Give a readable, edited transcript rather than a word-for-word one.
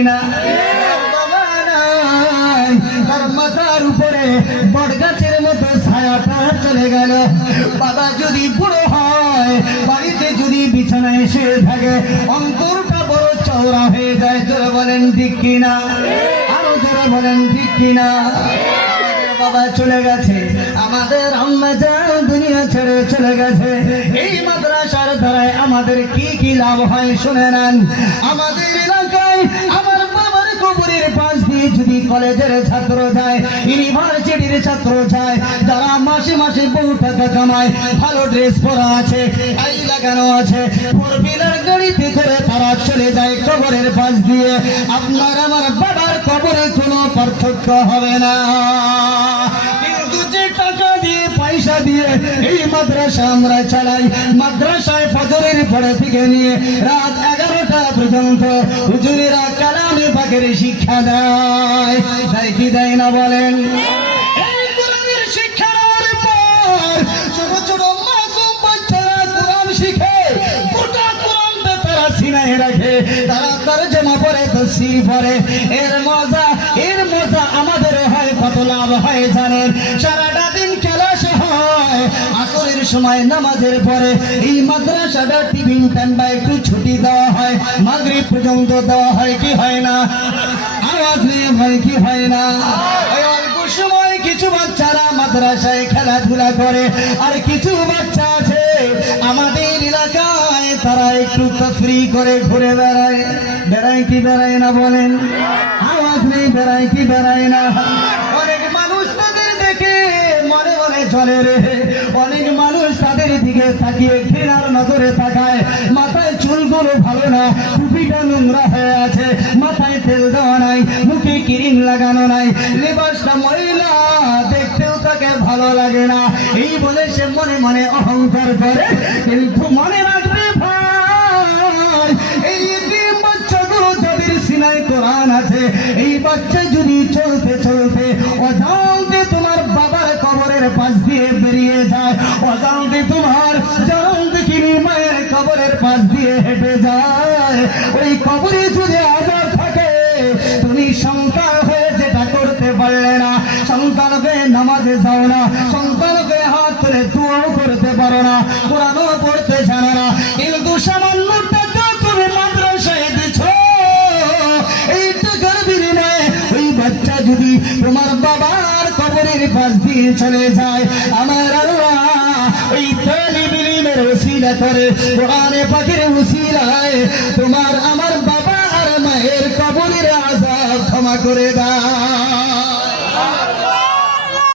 কিনা? বাবা নাই, তার মাথার উপরে বটগাছের মতো ছায়াটা চলে গেল। বাবা যদি বুড়ো হয়, বাড়িতে যদি বিছানায় শুয়ে থাকে, অন্তরটা বড় চওড়া হয়ে যায়। জোরে বলেন ঠিক কিনা? আরো জোরে বলেন ঠিক কিনা? বাবা চলে গেছে, আমাদের আম্মা জান দুনিয়া ছেড়ে চলে গেছে। এই মাদ্রাসার দ্বারায় আমাদের কি কি লাভ হয় শুনে নেন। আমাদের এলাকায় আমার বাবার কবরের পাশ দিয়ে যদি কলেজের ছাত্র যায়, ইউনিভার্সিটির ছাত্র যায়, যারা মাসে মাসে বহু টাকা কামায়, ভালো ড্রেস পরা আছে, টাই লাগানো আছে, ফোর হুইলার গাড়িতে করে তারা চলে যায় কবরের পাশ দিয়ে। আপনার আমার বাবার কবরে কোনো পার্থক্য হবে না। কিন্তু যে টাকা দিয়ে পয়সা দিয়ে এই মাদ্রাসা আমরা চালাই, মাদ্রাসায় ফজরের পরে থেকে নিয়ে রাত 11টা পর্যন্ত হুজুরেরা কালামে পাকের শিক্ষা দেয়, তাই কি দেয় না বলেন? এই কোরআনের শিক্ষা নেওয়ার পর ছোট ছোট মাসুম বাচ্চারা কোরআন শিখে, গোটা কোরআনটা তারা সিনায় রাখে, তারা তরজমা পড়ে, তাফসীর পড়ে। এর মজা আমাদের হয়, কত লাভ হয় জানেন? সারাটা দিন ক্লাস হয়, আসরের সময় নামাজের পরে এই মাদ্রাসাটা টিফিন টাইম বা একটু ছুটি দেওয়া হয়, মাগরিব পর্যন্ত দেওয়া হয় কি হয় না? আওয়াজ নিয়ে হয় কি হয় না? এই অল্প সময় কিছু বাচ্চারা মাদ্রাসায় খেলাধুলা করে, আর কিছু বাচ্চা আছে আমাদের এলাকায় তারা একটু তাফরীহ করে ঘুরে বেড়ায়। বেড়ায় কি বেড়ায় না বলেন? আওয়াজ নেই, বেড়ায় কি বেড়ায় না? অনেক মানুষ তাদের দেখে মনে মনে চলে রে, অনেক মানুষ তাদের দিকে তাকিয়ে ঘৃণার নজরে তাকায়। মাথায় চুলগুলো ভালো না, টুপিটা নোংরা হয়ে আছে, মাথায় তেল দেওয়া নাই, মুখে ক্রিম লাগানো নাই, লেবাসটা ময়লা, দেখতেও তাকে ভালো লাগে না। এই বলে সে মনে মনে অহংকার করে। কিন্তু মনে রাখবে ভাই, এই বাচ্চাগুলো যাদের সিনায় কোরআন আছে, এই বাচ্চা যদি চলতে চলতে অজান্তে তোমার বাবার কবরের পাশ দিয়ে বেরিয়ে যায়, অজান্তে তোমার জানতে কিনি মায়ের কবরের পাশ দিয়ে হেঁটে যায়, ওই কবরে যদি আজাদ থাকে, তুমি সন্তান হয়ে যেটা করতে পারলে না, সন্তান হয়ে নামাজে যাও না, সন্তান হয়ে হাত ধরে দোয়াও করতে পারো না, কোরআনও পড়তে জানো না, কিন্তু সামান্য টাকা তুমি মাদ্রাসায় দিছ, এই টাকার বিনিময়ে ওই বাচ্চা যদি তোমার বাবার কবরের পাশ দিয়ে চলে যায়, আমার আল্লাহ ওই তালিব ইলমের ওসিলা করে, কোরআনে পাকের ওসিলায় তোমার আমার বাবা আর মায়ের কবরের আযাব ক্ষমা করে দাও।